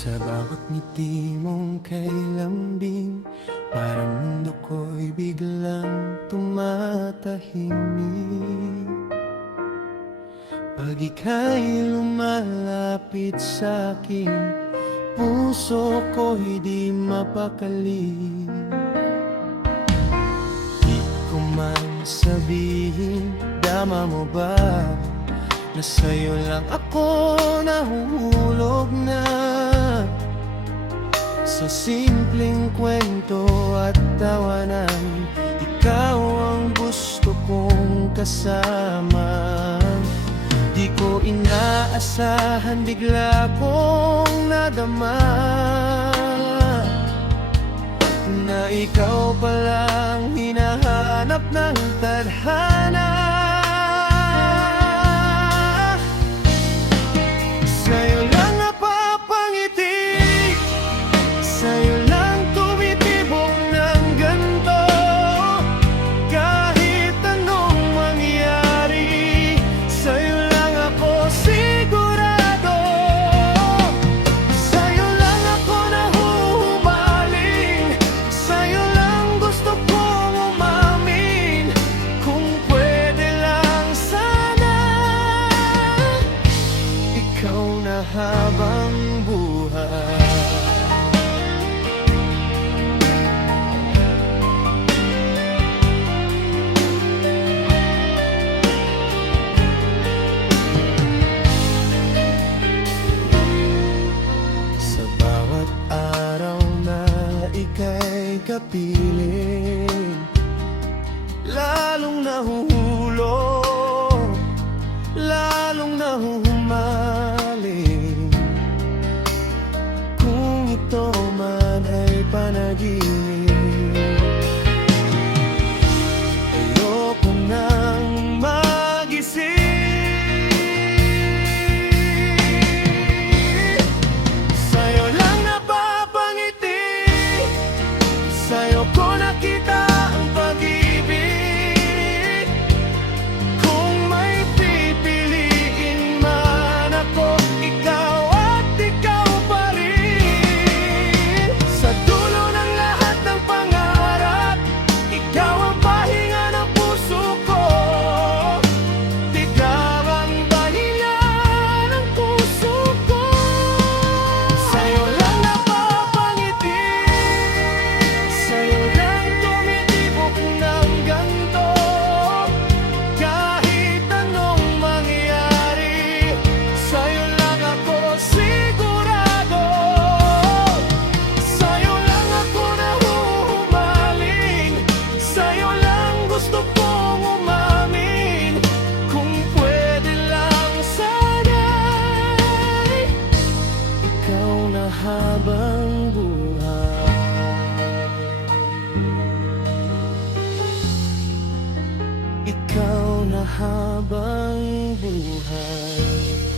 Sa bawat ngiti mong kay lambing, parang mundo ko'y biglang tumatahimik. Pag ika'y lumalapit sa'kin, puso ko'y di mapakali. Di ko man sabihin, dama mo ba na sa'yo lang ako nahuhulog na? Sa simpleng kwento at tawanan, ikaw ang gusto kong kasama. Di ko inaasahan, bigla kong nadama na ikaw palang hinahanap ng tadhana. Sa'yo lang napapangiti, sa'yo lang tumitibok ng ganto. Kahit anong mangyari, sa'yo lang ako sigurado. Sa'yo lang ako nahuhumaling, sa'yo lang gusto kong umamin. Kung pwede lang sana, ikaw na habang buhay. Sa bawat araw na ika'y kapiling, lalong nahuhulog, lalong nahuhumaling. Kung ito man ay panaginip, ayoko nang magising. Sa'yo lang napapangiti, sa'yo ko nakita ang pag-ibig. Kung may pipiliin man ako, ikaw at ikaw pa rin. Sa dulo ng lahat ng pangarap, ikaw ang pahinga ng puso ko. Ikaw ang dahilan ng puso ko. Sa'yo lang napapangiti, sa'yo lang tumitibok ng ganto. Kahit anong mangyari, sa'yo lang ako sigurado. Sa'yo lang ako nahuhumaling, sa'yo lang gusto kong umamin. Kung pwede lang sana, ikaw na habang buhay. Ikaw na habang buhay.